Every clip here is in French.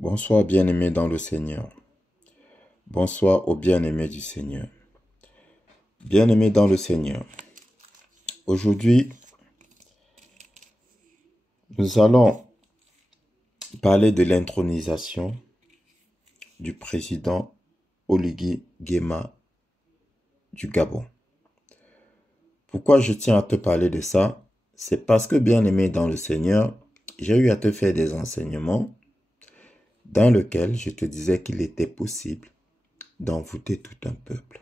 Bonsoir bien-aimés dans le Seigneur. Bonsoir aux bien-aimés du Seigneur. Bien-aimés dans le Seigneur. Aujourd'hui, nous allons parler de l'intronisation du président Oligui Nguema du Gabon. Pourquoi je tiens à te parler de ça? C'est parce que, bien-aimé dans le Seigneur, j'ai eu à te faire des enseignements dans lesquels je te disais qu'il était possible d'envoûter tout un peuple.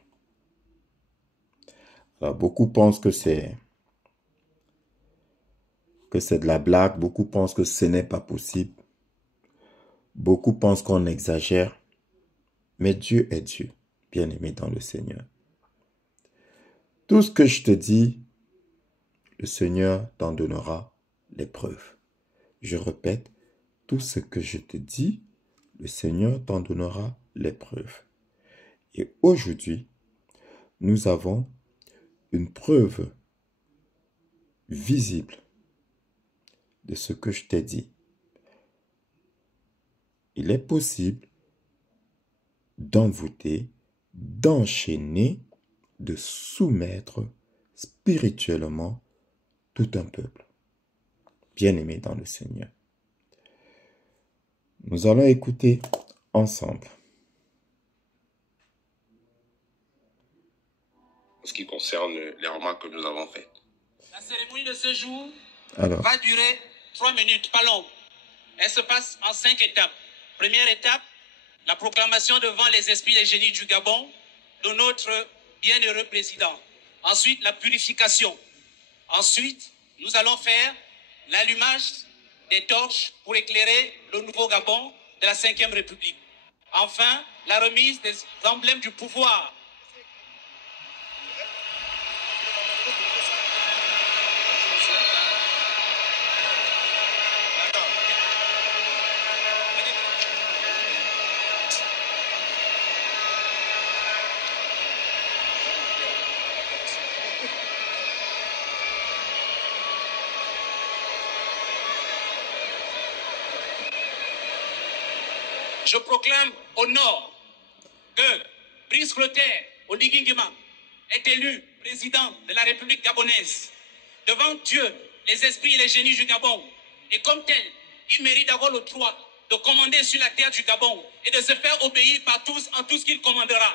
Alors, beaucoup pensent que c'est de la blague, beaucoup pensent que ce n'est pas possible, beaucoup pensent qu'on exagère, mais Dieu est Dieu, bien-aimé dans le Seigneur. Tout ce que je te dis, le Seigneur t'en donnera les preuves. Je répète, tout ce que je te dis, le Seigneur t'en donnera les preuves. Et aujourd'hui, nous avons une preuve visible de ce que je t'ai dit. Il est possible d'envoûter, d'enchaîner, de soumettre spirituellement tout un peuple. Bien-aimé dans le Seigneur. Nous allons écouter ensemble. En ce qui concerne les remarques que nous avons faites. La cérémonie de ce jour va durer 3 minutes, pas long. Elle se passe en 5 étapes. Première étape, la proclamation devant les esprits et les génies du Gabon de notre bienheureux président. Ensuite, la purification. Ensuite, nous allons faire l'allumage des torches pour éclairer le nouveau Gabon de la 5e République. Enfin, la remise des emblèmes du pouvoir. Je proclame au nord que Brice Clotaire Oligui Nguema est élu président de la République gabonaise. Devant Dieu, les esprits et les génies du Gabon. Et comme tel, il mérite d'avoir le droit de commander sur la terre du Gabon et de se faire obéir par tous en tout ce qu'il commandera.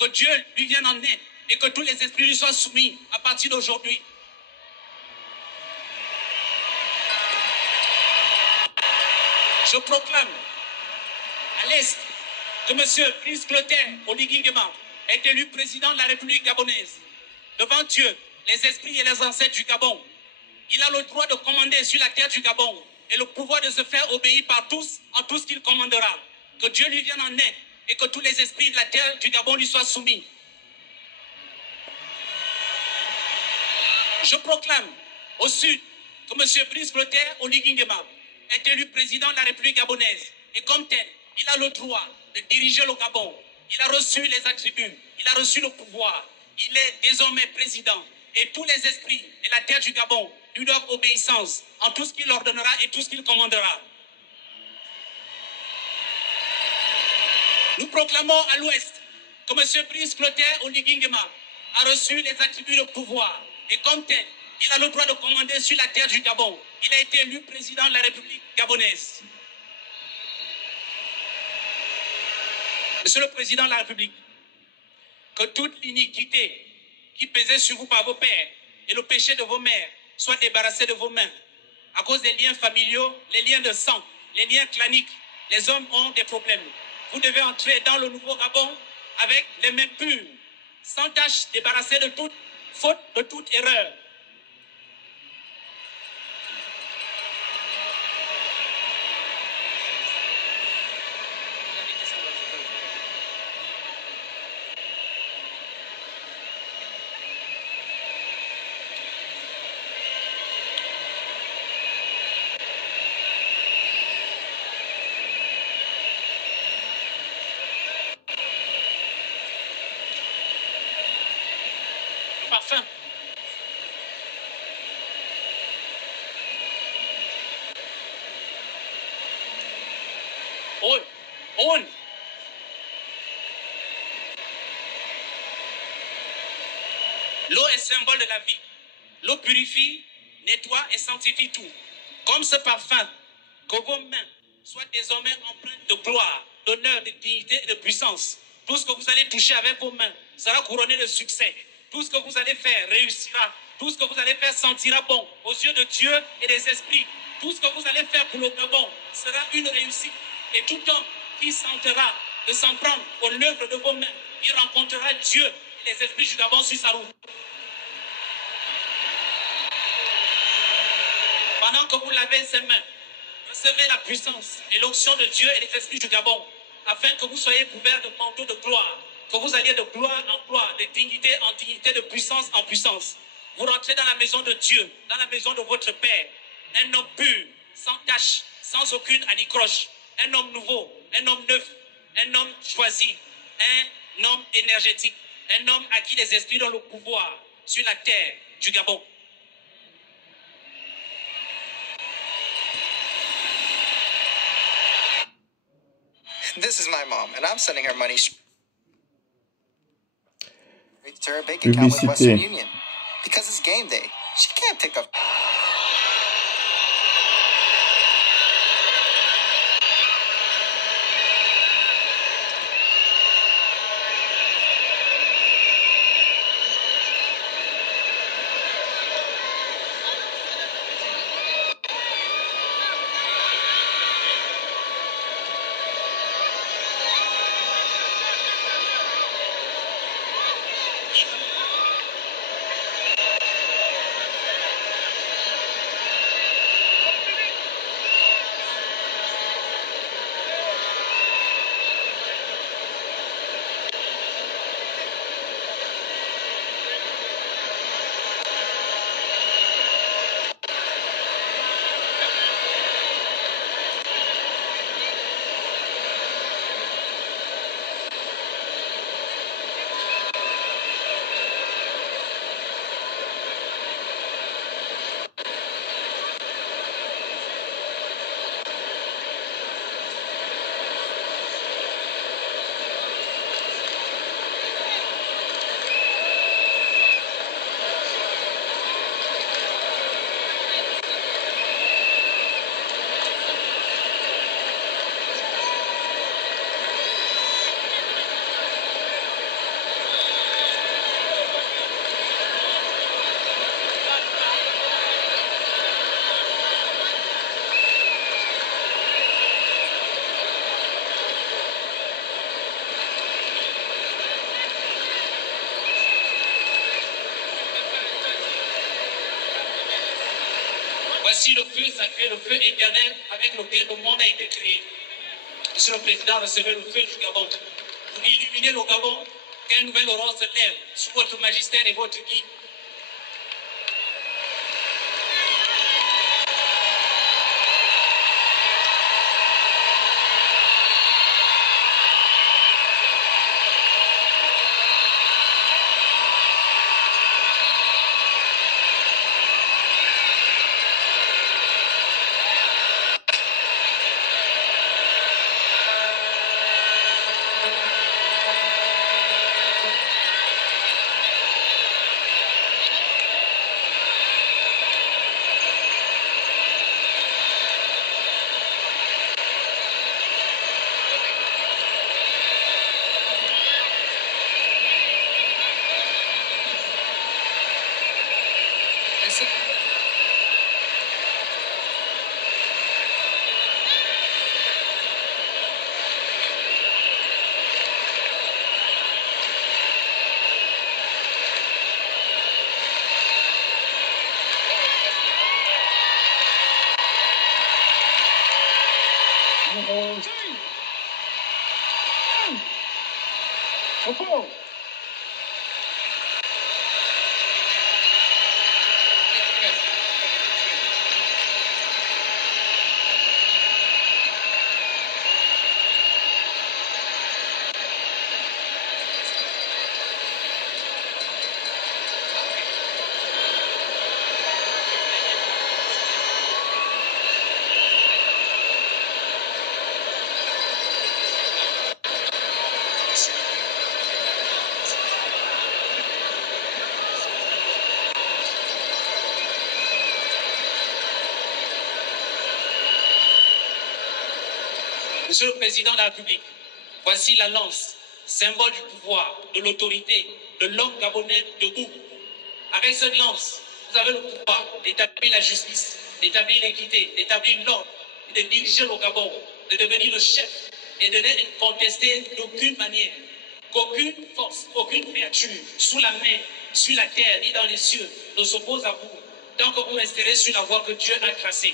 Que Dieu lui vienne en aide et que tous les esprits lui soient soumis à partir d'aujourd'hui. Je proclame à l'Est que M. Brice Clotaire Oligui Nguema est élu président de la République gabonaise. Devant Dieu, les esprits et les ancêtres du Gabon, il a le droit de commander sur la terre du Gabon et le pouvoir de se faire obéir par tous en tout ce qu'il commandera. Que Dieu lui vienne en aide et que tous les esprits de la terre du Gabon lui soient soumis. Je proclame au sud que M. Brice Clotaire Oligui Nguema est élu président de la République gabonaise. Et comme tel, il a le droit de diriger le Gabon. Il a reçu les attributs, il a reçu le pouvoir. Il est désormais président. Et tous les esprits de la terre du Gabon lui doivent obéissance en tout ce qu'il ordonnera et tout ce qu'il commandera. Nous proclamons à l'ouest que M. Brice Clotaire Oligui Nguema a reçu les attributs de pouvoir. Et comme tel, il a le droit de commander sur la terre du Gabon. Il a été élu président de la République gabonaise. Monsieur le Président de la République, que toute l'iniquité qui pesait sur vous par vos pères et le péché de vos mères soit débarrassé de vos mains. À cause des liens familiaux, les liens de sang, les liens claniques, les hommes ont des problèmes. Vous devez entrer dans le nouveau Gabon avec les mains pures, sans tache, débarrassés de toute faute, de toute erreur. Parfum. On. On. L'eau est symbole de la vie. L'eau purifie, nettoie et sanctifie tout. Comme ce parfum, que vos mains soient désormais empreintes de gloire, d'honneur, de dignité et de puissance. Tout ce que vous allez toucher avec vos mains sera couronné de succès. Tout ce que vous allez faire réussira. Tout ce que vous allez faire sentira bon aux yeux de Dieu et des esprits. Tout ce que vous allez faire pour le Gabon sera une réussite. Et tout homme qui sentira de s'en prendre aux œuvres de vos mains, il rencontrera Dieu et les esprits du Gabon sur sa route. Pendant que vous lavez ses mains, recevez la puissance et l'onction de Dieu et des esprits du Gabon, afin que vous soyez couverts de manteaux de gloire, que vous alliez de gloire en gloire, de dignité en dignité, de puissance en puissance. Vous rentrez dans la maison de Dieu, dans la maison de votre Père, un homme pur, sans tache, sans aucune anicroche, un homme nouveau, un homme neuf, un homme choisi, un homme énergétique, un homme à qui les esprits donnent le pouvoir sur la terre du Gabon. This is my mom, and I'm sending her money straight to her bank account with Western Union. Because it's game day. She can't pick up... Voici le feu sacré, le feu éternel avec lequel le monde a été créé. Monsieur le Président, recevez le feu du Gabon. Pour illuminer le Gabon, qu'un nouvel aurore se lève sous votre magistère et votre guide. Monsieur le Président de la République, voici la lance, symbole du pouvoir, de l'autorité, de l'homme gabonais debout. Avec cette lance, vous avez le pouvoir d'établir la justice, d'établir l'équité, d'établir l'ordre, de diriger le Gabon, de devenir le chef et de n'être contesté d'aucune manière, qu'aucune force, aucune créature, sous la mer, sur la terre, ni dans les cieux, ne s'oppose à vous, tant que vous resterez sur la voie que Dieu a tracée.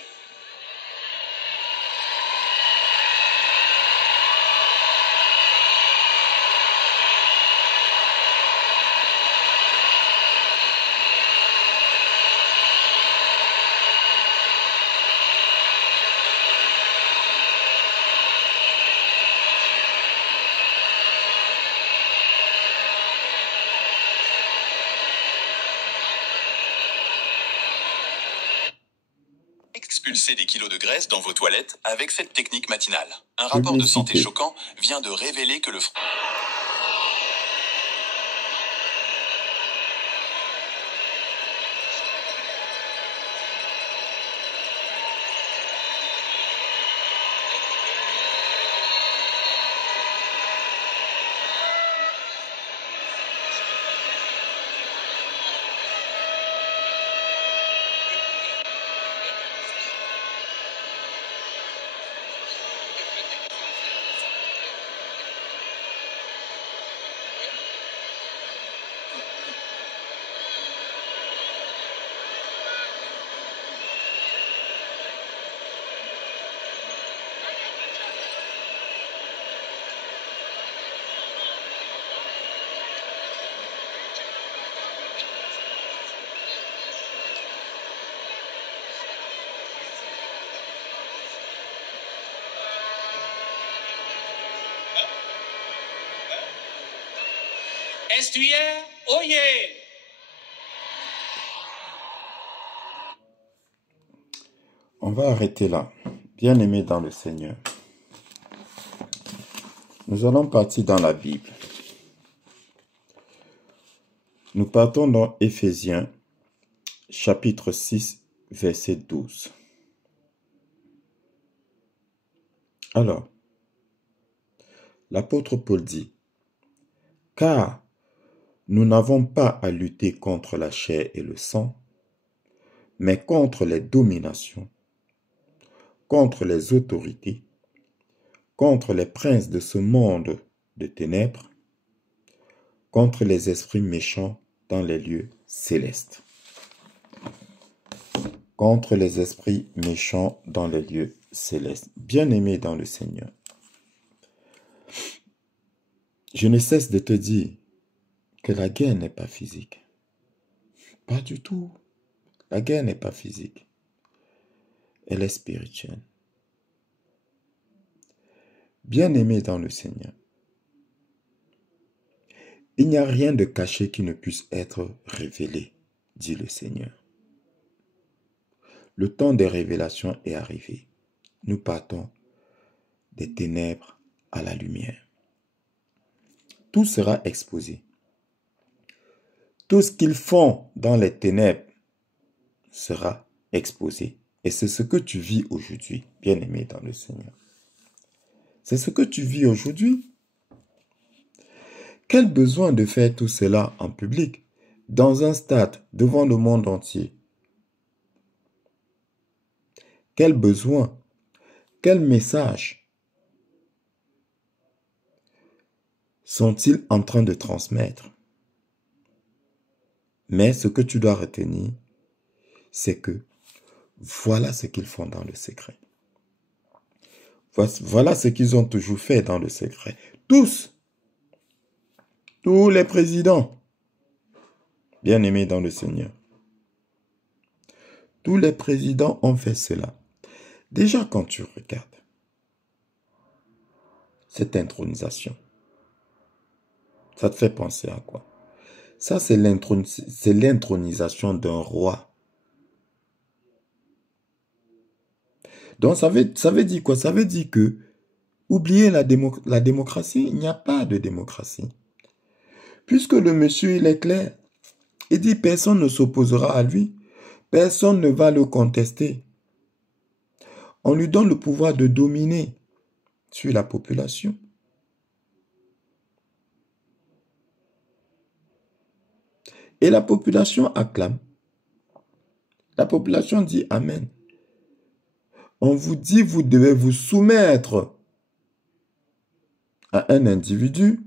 Expulser des kilos de graisse dans vos toilettes avec cette technique matinale. Un rapport de santé choquant vient de révéler que le... Estuaire, oyez! On va arrêter là. Bien-aimés dans le Seigneur. Nous allons partir dans la Bible. Nous partons dans Éphésiens, chapitre 6, verset 12. Alors, l'apôtre Paul dit, « Car nous n'avons pas à lutter contre la chair et le sang, mais contre les dominations, contre les autorités, contre les princes de ce monde de ténèbres, contre les esprits méchants dans les lieux célestes. » Contre les esprits méchants dans les lieux célestes. Bien-aimé dans le Seigneur, je ne cesse de te dire que la guerre n'est pas physique. Pas du tout. La guerre n'est pas physique. Elle est spirituelle. Bien-aimé dans le Seigneur, il n'y a rien de caché qui ne puisse être révélé, dit le Seigneur. Le temps des révélations est arrivé. Nous partons des ténèbres à la lumière. Tout sera exposé. Tout ce qu'ils font dans les ténèbres sera exposé. Et c'est ce que tu vis aujourd'hui, bien-aimé dans le Seigneur. C'est ce que tu vis aujourd'hui. Quel besoin de faire tout cela en public, dans un stade, devant le monde entier? Quel besoin? Quel message sont-ils en train de transmettre? Mais ce que tu dois retenir, c'est que voilà ce qu'ils font dans le secret. Voilà ce qu'ils ont toujours fait dans le secret. Tous les présidents, bien-aimés dans le Seigneur, tous les présidents ont fait cela. Déjà, quand tu regardes cette intronisation, ça te fait penser à quoi? Ça, c'est l'intronisation d'un roi. Donc, ça veut dire quoi? Ça veut dire que, oubliez la démocratie, il n'y a pas de démocratie. Puisque le monsieur, il est clair, il dit personne ne s'opposera à lui, personne ne va le contester. On lui donne le pouvoir de dominer. sur la population. Et la population acclame. La population dit Amen. On vous dit, vous devez vous soumettre à un individu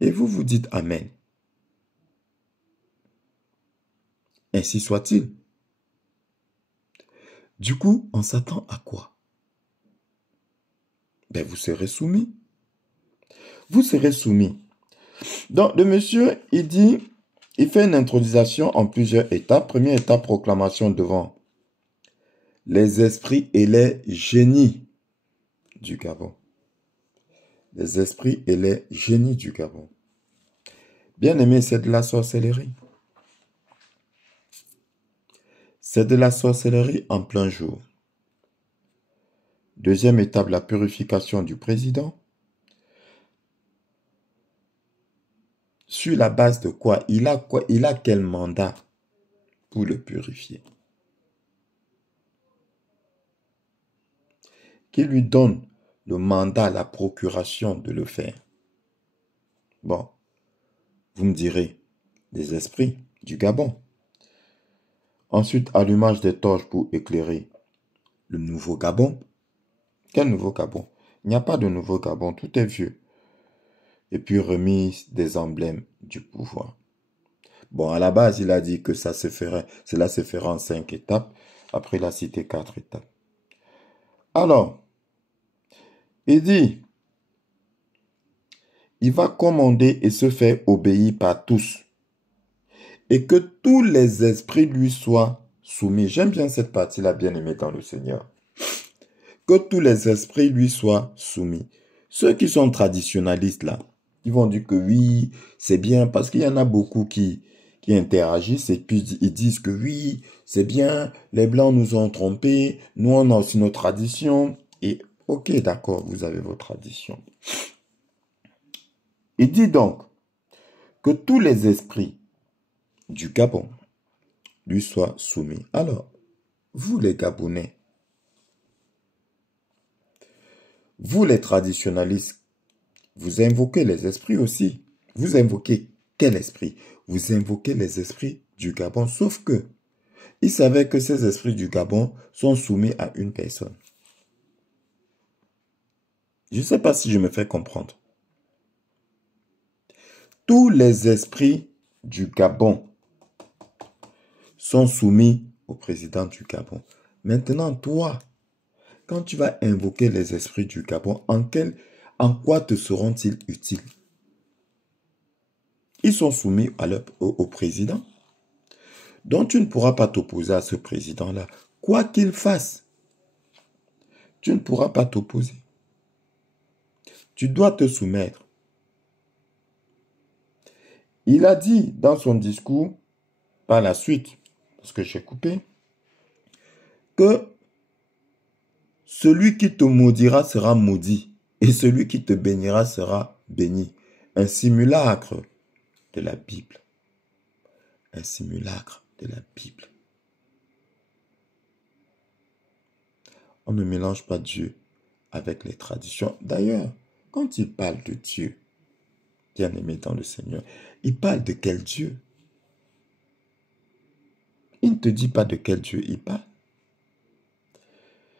et vous vous dites Amen. Ainsi soit-il. Du coup, on s'attend à quoi? Ben, vous serez soumis. Vous serez soumis. Donc, le monsieur, il dit, il fait une introduction en plusieurs étapes. Première étape, proclamation devant les esprits et les génies du Gabon. Les esprits et les génies du Gabon. Bien aimé, c'est de la sorcellerie. C'est de la sorcellerie en plein jour. Deuxième étape, la purification du président. Sur la base de quoi? Il a quel mandat pour le purifier? Qui lui donne le mandat, la procuration de le faire? Bon, vous me direz, les esprits du Gabon. Ensuite, allumage des torches pour éclairer le nouveau Gabon. Quel nouveau Gabon? Il n'y a pas de nouveau Gabon, tout est vieux. Et puis remise des emblèmes du pouvoir. Bon, à la base, il a dit que cela se ferait en 5 étapes. Après, il a cité 4 étapes. Alors, il dit, il va commander et se faire obéir par tous. Et que tous les esprits lui soient soumis. J'aime bien cette partie-là, bien aimé dans le Seigneur. Que tous les esprits lui soient soumis. Ceux qui sont traditionnalistes là, ils vont dire que oui, c'est bien, parce qu'il y en a beaucoup qui interagissent et puis ils disent que oui, c'est bien, les Blancs nous ont trompés, nous on a aussi nos traditions. Et ok, d'accord, vous avez vos traditions. Il dit donc que tous les esprits du Gabon lui soient soumis. Alors, vous les Gabonais, vous les traditionalistes, vous invoquez les esprits aussi. Vous invoquez quel esprit? Vous invoquez les esprits du Gabon, sauf que il savait que ces esprits du Gabon sont soumis à une personne. Je ne sais pas si je me fais comprendre. Tous les esprits du Gabon sont soumis au président du Gabon. Maintenant, toi, quand tu vas invoquer les esprits du Gabon, en quoi te seront-ils utiles? Ils sont soumis au président. Donc, tu ne pourras pas t'opposer à ce président-là. Quoi qu'il fasse, tu ne pourras pas t'opposer. Tu dois te soumettre. Il a dit dans son discours, par la suite, parce que j'ai coupé, que celui qui te maudira sera maudit et celui qui te bénira sera béni. Un simulacre de la Bible. Un simulacre de la Bible. On ne mélange pas Dieu avec les traditions. D'ailleurs, quand il parle de Dieu, bien-aimé dans le Seigneur, il parle de quel Dieu? Il ne te dit pas de quel Dieu il parle.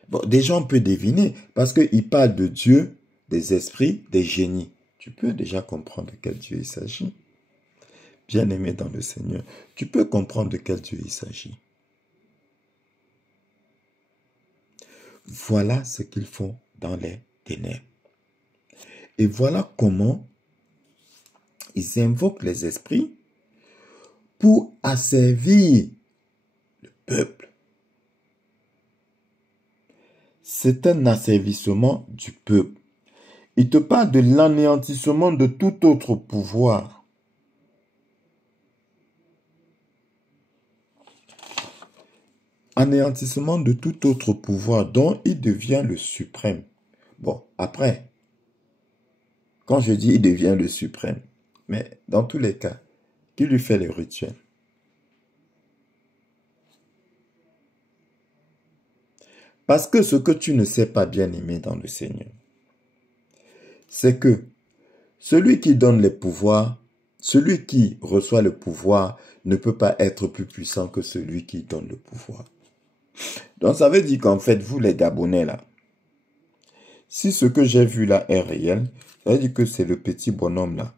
Bon, déjà on peut deviner, parce qu'il parle de Dieu, des esprits, des génies. Tu peux déjà comprendre de quel Dieu il s'agit. Bien-aimé dans le Seigneur, tu peux comprendre de quel Dieu il s'agit. Voilà ce qu'ils font dans les ténèbres. Et voilà comment ils invoquent les esprits pour asservir le peuple. C'est un asservissement du peuple. Il te parle de l'anéantissement de tout autre pouvoir. Anéantissement de tout autre pouvoir dont il devient le suprême. Bon, après, quand je dis il devient le suprême, mais dans tous les cas, qui lui fait les rituels? Parce que ce que tu ne sais pas, bien aimé dans le Seigneur, c'est que celui qui donne les pouvoirs, celui qui reçoit le pouvoir ne peut pas être plus puissant que celui qui donne le pouvoir. Donc ça veut dire qu'en fait, vous les Gabonais là, si ce que j'ai vu là est réel, ça veut dire que c'est le petit bonhomme là.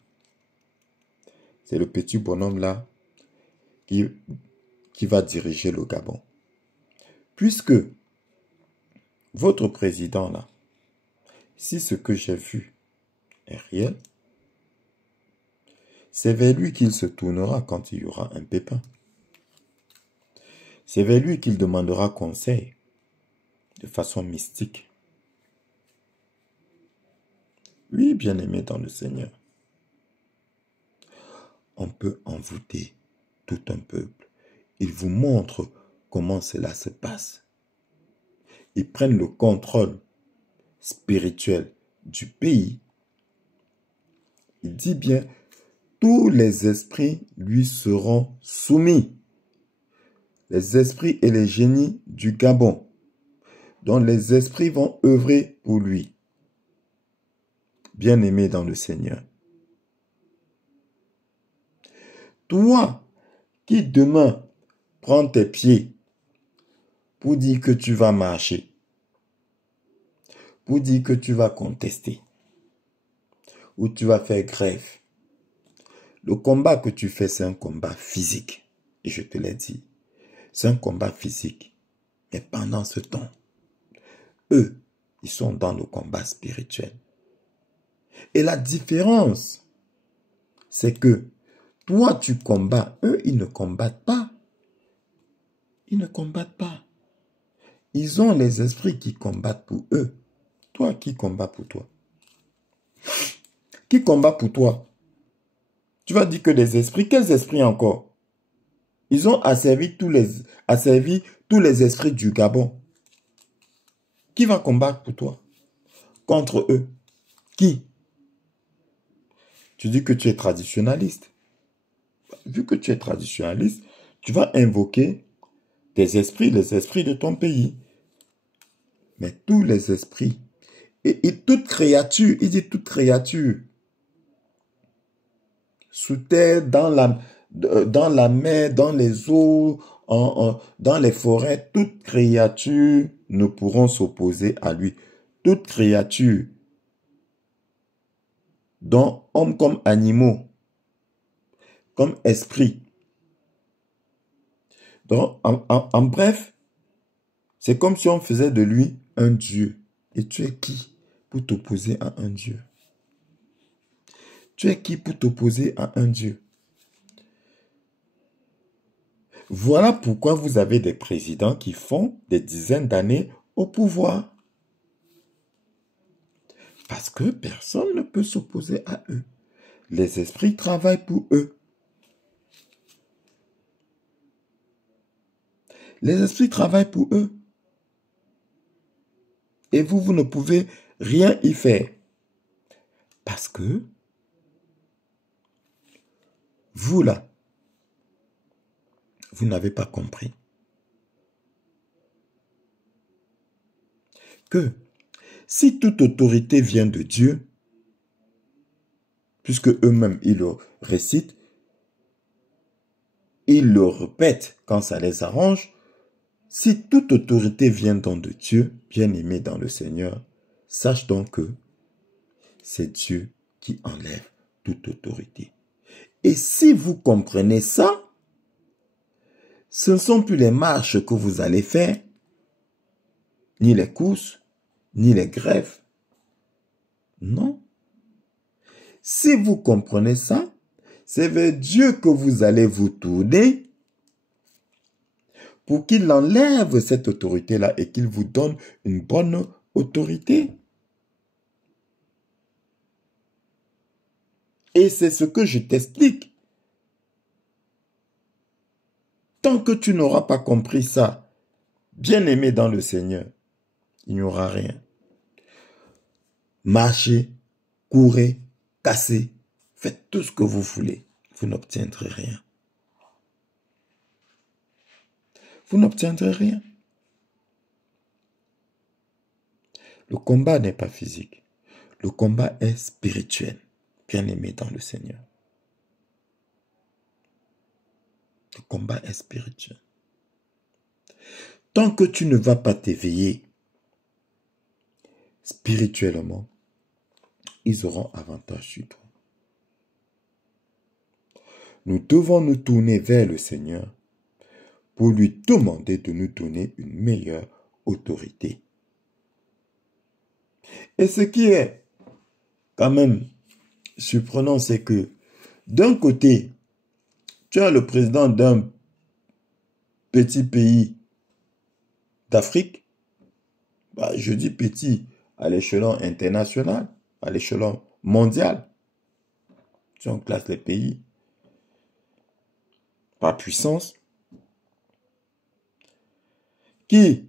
C'est le petit bonhomme là qui va diriger le Gabon. Puisque votre président là, si ce que j'ai vu est réel, c'est vers lui qu'il se tournera quand il y aura un pépin. C'est vers lui qu'il demandera conseil de façon mystique. Oui, bien-aimé dans le Seigneur, on peut envoûter tout un peuple. Il vous montre comment cela se passe. Ils prennent le contrôle spirituel du pays. Il dit bien, tous les esprits lui seront soumis. Les esprits et les génies du Gabon, dont les esprits vont œuvrer pour lui. Bien-aimé dans le Seigneur. Toi qui demain prends tes pieds pour dire que tu vas marcher, pour dire que tu vas contester, ou tu vas faire grève. Le combat que tu fais, c'est un combat physique. Et je te l'ai dit, c'est un combat physique. Mais pendant ce temps, eux, ils sont dans le combat spirituel. Et la différence, c'est que toi, tu combats, eux, ils ne combattent pas. Ils ne combattent pas. Ils ont les esprits qui combattent pour eux. Toi, qui combat pour toi? Qui combat pour toi? Tu vas dire que des esprits, quels esprits encore? Ils ont asservi tous les esprits du Gabon. Qui va combattre pour toi? Contre eux? Qui? Tu dis que tu es traditionnaliste. Vu que tu es traditionnaliste, tu vas invoquer tes esprits, les esprits de ton pays. Mais tous les esprits, et toute créature, il dit toute créature, sous terre, dans la mer, dans les eaux, dans les forêts, toute créature ne pourront s'opposer à lui. Toute créature, dont hommes comme animaux, comme esprit. Donc, en bref, c'est comme si on faisait de lui un Dieu. Et tu es qui pour t'opposer à un Dieu? Tu es qui pour t'opposer à un Dieu? Voilà pourquoi vous avez des présidents qui font des dizaines d'années au pouvoir. Parce que personne ne peut s'opposer à eux. Les esprits travaillent pour eux. Les esprits travaillent pour eux. Et vous ne pouvez rien y faire. Parce que vous là, vous n'avez pas compris que si toute autorité vient de Dieu, puisque eux-mêmes ils le récitent, ils le répètent quand ça les arrange, si toute autorité vient donc de Dieu, bien-aimé dans le Seigneur, sache donc que c'est Dieu qui enlève toute autorité. Et si vous comprenez ça, ce ne sont plus les marches que vous allez faire, ni les courses, ni les grèves. Non. Si vous comprenez ça, c'est vers Dieu que vous allez vous tourner pour qu'il enlève cette autorité-là et qu'il vous donne une bonne autorité. Et c'est ce que je t'explique. Tant que tu n'auras pas compris ça, bien-aimé dans le Seigneur, il n'y aura rien. Marchez, courez, cassez, faites tout ce que vous voulez. Vous n'obtiendrez rien. Vous n'obtiendrez rien. Le combat n'est pas physique. Le combat est spirituel, bien-aimé dans le Seigneur. Le combat est spirituel. Tant que tu ne vas pas t'éveiller spirituellement, ils auront avantage sur toi. Nous devons nous tourner vers le Seigneur pour lui demander de nous donner une meilleure autorité. Et ce qui est quand même surprenant, c'est que d'un côté, tu as le président d'un petit pays d'Afrique, je dis petit à l'échelon international, à l'échelon mondial. Si on classe les pays par puissance, qui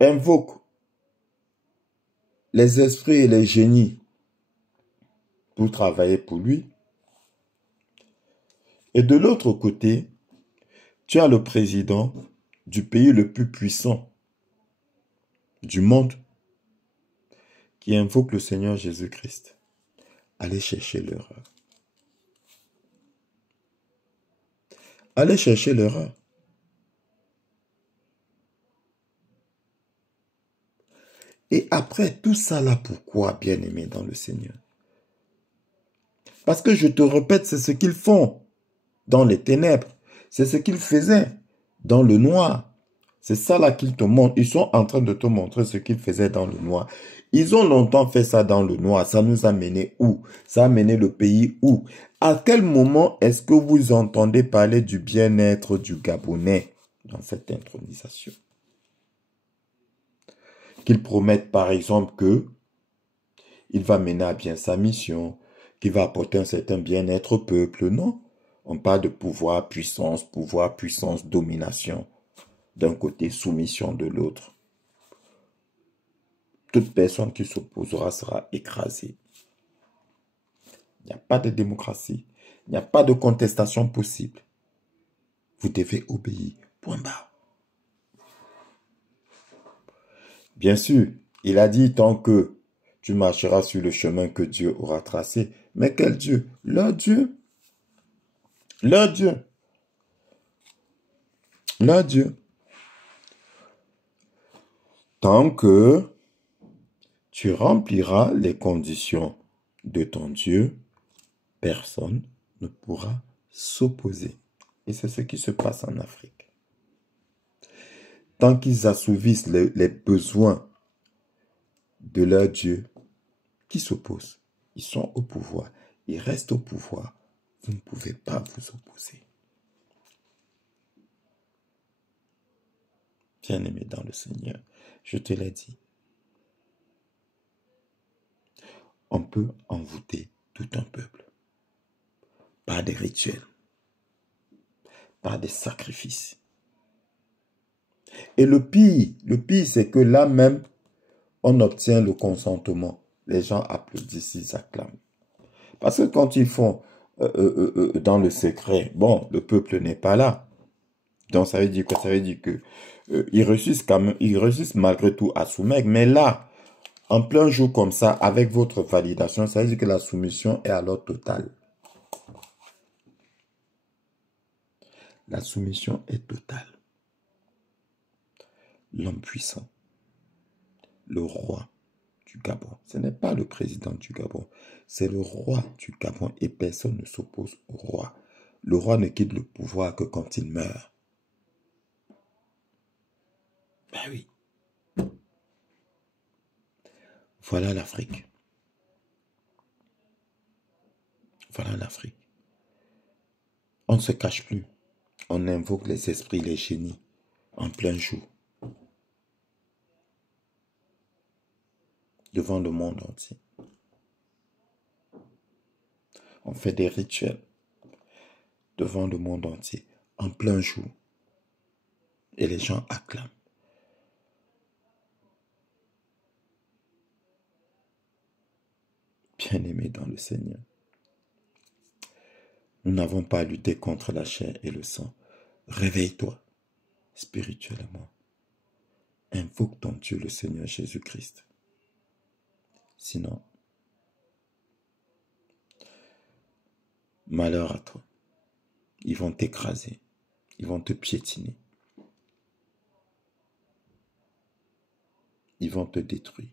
invoque les esprits et les génies pour travailler pour lui. Et de l'autre côté, tu as le président du pays le plus puissant du monde qui invoque le Seigneur Jésus-Christ. Allez chercher l'erreur. Allez chercher l'erreur. Et après, tout ça là, pourquoi, bien-aimé dans le Seigneur? Parce que je te répète, c'est ce qu'ils font dans les ténèbres. C'est ce qu'ils faisaient dans le noir. C'est ça là qu'ils te montrent. Ils sont en train de te montrer ce qu'ils faisaient dans le noir. Ils ont longtemps fait ça dans le noir. Ça nous a mené où? Ça a mené le pays où? À quel moment est-ce que vous entendez parler du bien-être du Gabonais dans cette intronisation? Qu'ils promettent par exemple que il va mener à bien sa mission, qu'il va apporter un certain bien-être au peuple. Non, on parle de pouvoir, puissance, domination. D'un côté, soumission de l'autre. Toute personne qui s'opposera sera écrasée. Il n'y a pas de démocratie. Il n'y a pas de contestation possible. Vous devez obéir. Point barre. Bien sûr, il a dit tant que tu marcheras sur le chemin que Dieu aura tracé. Mais quel Dieu? Leur Dieu. Leur Dieu. Leur Dieu. Tant que tu rempliras les conditions de ton Dieu, personne ne pourra s'opposer. Et c'est ce qui se passe en Afrique. Tant qu'ils assouvissent les besoins de leur Dieu, qui s'opposent? Ils sont au pouvoir. Ils restent au pouvoir. Vous ne pouvez pas vous opposer. Bien-aimé dans le Seigneur, je te l'ai dit. On peut envoûter tout un peuple par des rituels, par des sacrifices. Et le pire, c'est que là même, on obtient le consentement. Les gens applaudissent, ils acclament. Parce que quand ils font dans le secret, bon, le peuple n'est pas là. Donc ça veut dire quoi? Ça veut dire que ils réussissent malgré tout à soumettre. Mais là, en plein jour comme ça, avec votre validation, ça veut dire que la soumission est alors totale. La soumission est totale. L'homme puissant, le roi du Gabon, ce n'est pas le président du Gabon, c'est le roi du Gabon et personne ne s'oppose au roi. Le roi ne quitte le pouvoir que quand il meurt. Ben oui. Voilà l'Afrique. Voilà l'Afrique. On ne se cache plus. On invoque les esprits, les génies en plein jour. Devant le monde entier. On fait des rituels devant le monde entier, en plein jour. Et les gens acclament. Bien-aimés dans le Seigneur, nous n'avons pas à lutter contre la chair et le sang. Réveille-toi spirituellement. Invoque ton Dieu, le Seigneur Jésus-Christ. Sinon, malheur à toi. Ils vont t'écraser. Ils vont te piétiner. Ils vont te détruire.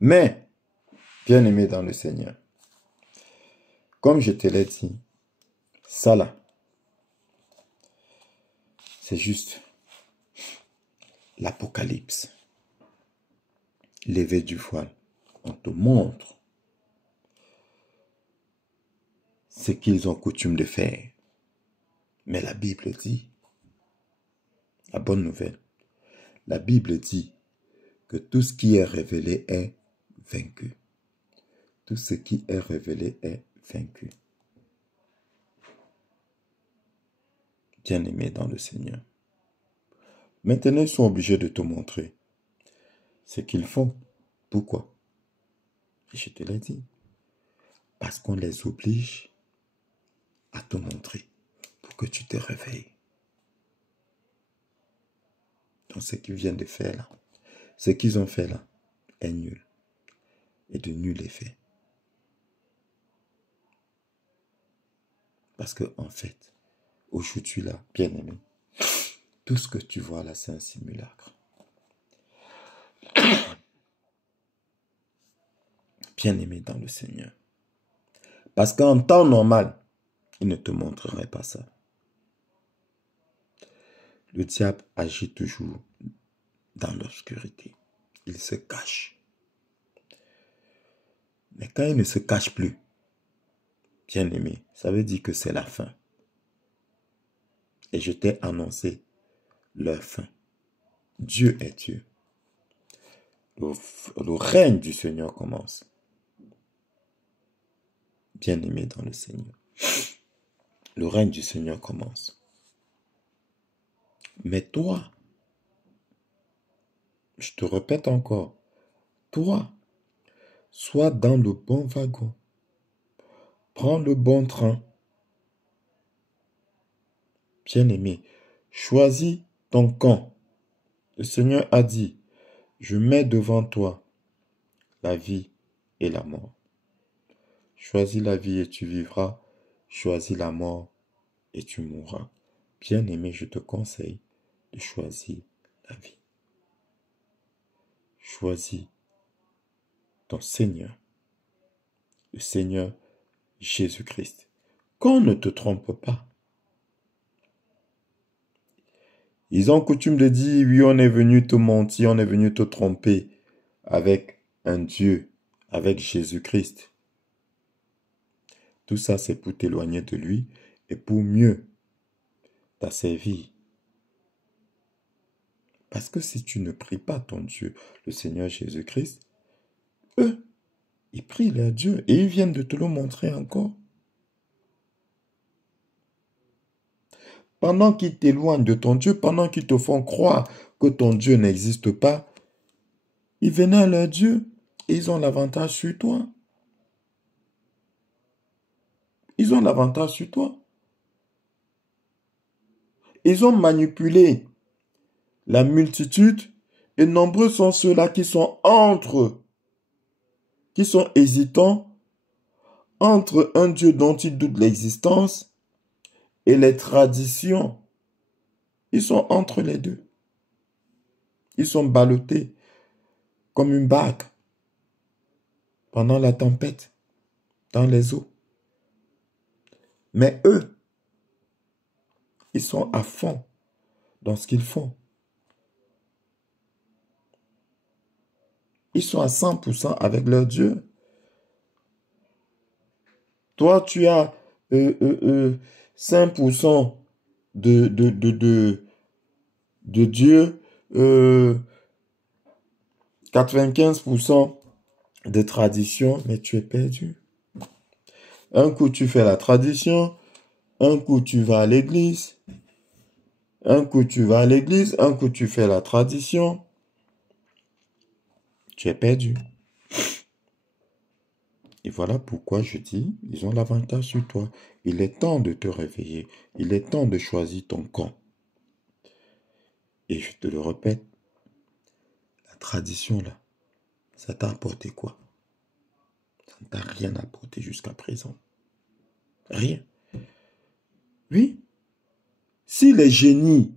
Mais, bien-aimé dans le Seigneur, comme je te l'ai dit, ça là, c'est juste l'Apocalypse. Lever du voile. On te montre ce qu'ils ont coutume de faire. Mais la Bible dit, la bonne nouvelle, la Bible dit que tout ce qui est révélé est vaincu. Tout ce qui est révélé est vaincu. Bien-aimé dans le Seigneur. Maintenant, ils sont obligés de te montrer ce qu'ils font. Pourquoi? Et je te l'ai dit. Parce qu'on les oblige à te montrer pour que tu te réveilles. Donc ce qu'ils viennent de faire là, ce qu'ils ont fait là est nul. Et de nul effet. Parce que en fait, aujourd'hui là, bien-aimé, tout ce que tu vois là, c'est un simulacre. Bien-aimé dans le Seigneur. Parce qu'en temps normal, il ne te montrerait pas ça. Le diable agit toujours dans l'obscurité. Il se cache. Mais quand il ne se cache plus, bien-aimé, ça veut dire que c'est la fin. Et je t'ai annoncé leur fin. Dieu est Dieu. Le règne du Seigneur commence. Bien-aimé dans le Seigneur. Le règne du Seigneur commence. Mais toi, je te répète encore, toi, sois dans le bon wagon. Prends le bon train. Bien-aimé, choisis ton camp. Le Seigneur a dit, je mets devant toi la vie et la mort. Choisis la vie et tu vivras. Choisis la mort et tu mourras. Bien-aimé, je te conseille de choisir la vie. Choisis ton Seigneur, le Seigneur Jésus-Christ. Qu'on ne te trompe pas. Ils ont coutume de dire, oui, on est venu te mentir, on est venu te tromper avec un Dieu, avec Jésus-Christ. Tout ça, c'est pour t'éloigner de lui et pour mieux t'asservir. Parce que si tu ne pries pas ton Dieu, le Seigneur Jésus-Christ, eux, ils prient leur Dieu et ils viennent de te le montrer encore. Pendant qu'ils t'éloignent de ton Dieu, pendant qu'ils te font croire que ton Dieu n'existe pas, ils venaient à leur Dieu et ils ont l'avantage sur toi. Ils ont l'avantage sur toi. Ils ont manipulé la multitude et nombreux sont ceux-là qui sont entre eux, qui sont hésitants entre un Dieu dont ils doutent l'existence et les traditions. Ils sont entre les deux. Ils sont ballottés comme une barque pendant la tempête dans les eaux. Mais eux, ils sont à fond dans ce qu'ils font. Ils sont à 100% avec leur Dieu. Toi, tu as 5% de Dieu, 95% de tradition, mais tu es perdu. Un coup, tu fais la tradition, un coup, tu vas à l'église, un coup, tu vas à l'église, un coup, tu fais la tradition. Tu es perdu. Et voilà pourquoi je dis, ils ont l'avantage sur toi. Il est temps de te réveiller. Il est temps de choisir ton camp. Et je te le répète, traditions-là, ça t'a apporté quoi? Ça ne t'a rien apporté jusqu'à présent. Rien. Oui. Si les génies,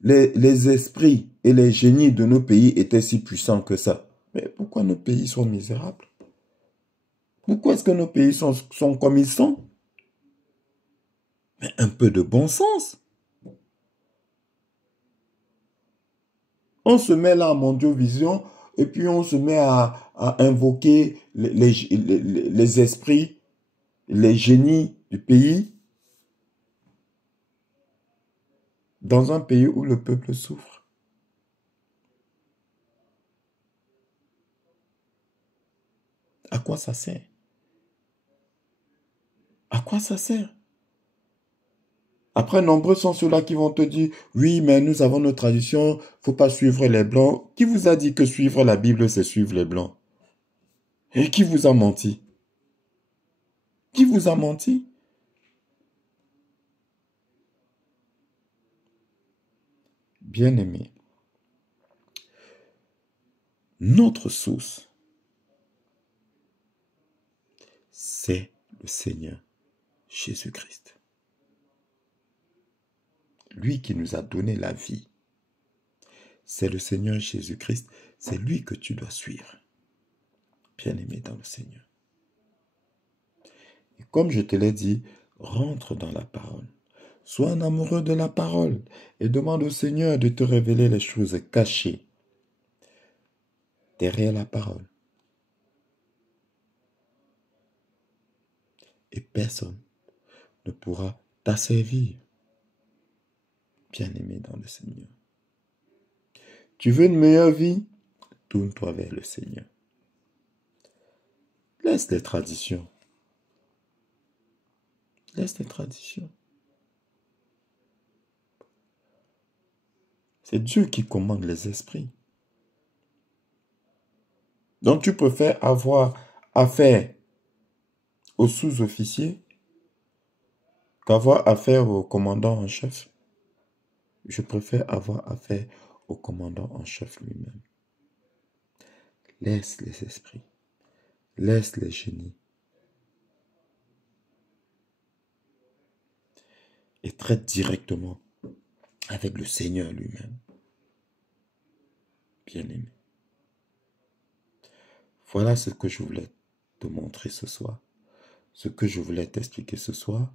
les esprits et les génies de nos pays étaient si puissants que ça, mais pourquoi nos pays sont misérables? Pourquoi est-ce que nos pays sont comme ils sont? Mais un peu de bon sens. On se met là à Mondiovision et puis on se met à invoquer les esprits, les génies du pays, dans un pays où le peuple souffre. À quoi ça sert? À quoi ça sert? Après, nombreux sont ceux-là qui vont te dire, oui, mais nous avons nos traditions, il ne faut pas suivre les Blancs. Qui vous a dit que suivre la Bible, c'est suivre les Blancs? Et qui vous a menti? Qui vous a menti? Bien-aimés, notre source, c'est le Seigneur Jésus-Christ. Lui qui nous a donné la vie. C'est le Seigneur Jésus-Christ. C'est lui que tu dois suivre. Bien-aimé dans le Seigneur. Et comme je te l'ai dit, rentre dans la parole. Sois un amoureux de la parole et demande au Seigneur de te révéler les choses cachées derrière la parole. Et personne ne pourra t'asservir. Bien-aimé dans le Seigneur. Tu veux une meilleure vie? Tourne-toi vers le Seigneur. Laisse les traditions. Laisse les traditions. C'est Dieu qui commande les esprits. Donc tu préfères avoir affaire aux sous-officiers qu'avoir affaire au commandant en chef. Je préfère avoir affaire au commandant en chef lui-même. Laisse les esprits. Laisse les génies. Et traite directement avec le Seigneur lui-même. Bien-aimé. Voilà ce que je voulais te montrer ce soir. Ce que je voulais t'expliquer ce soir.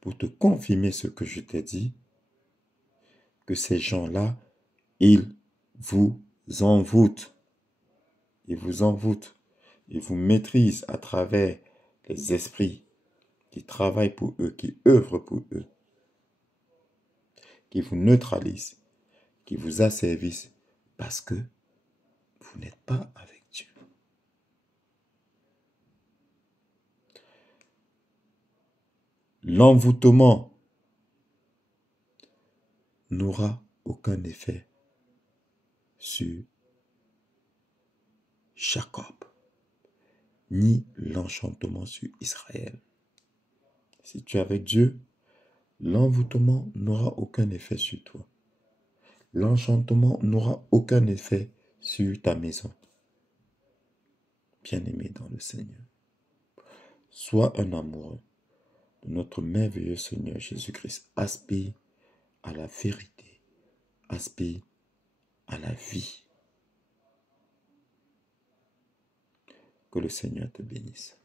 Pour te confirmer ce que je t'ai dit. Que ces gens-là, ils vous envoûtent. Ils vous envoûtent. Ils vous maîtrisent à travers les esprits qui travaillent pour eux, qui œuvrent pour eux. Qui vous neutralisent, qui vous asservissent parce que vous n'êtes pas avec Dieu. L'envoûtement n'aura aucun effet sur Jacob, ni l'enchantement sur Israël. Si tu es avec Dieu, l'envoûtement n'aura aucun effet sur toi. L'enchantement n'aura aucun effet sur ta maison. Bien-aimé dans le Seigneur, sois un amoureux de notre merveilleux Seigneur Jésus-Christ. Aspire à la vérité, aspire à la vie. Que le Seigneur te bénisse.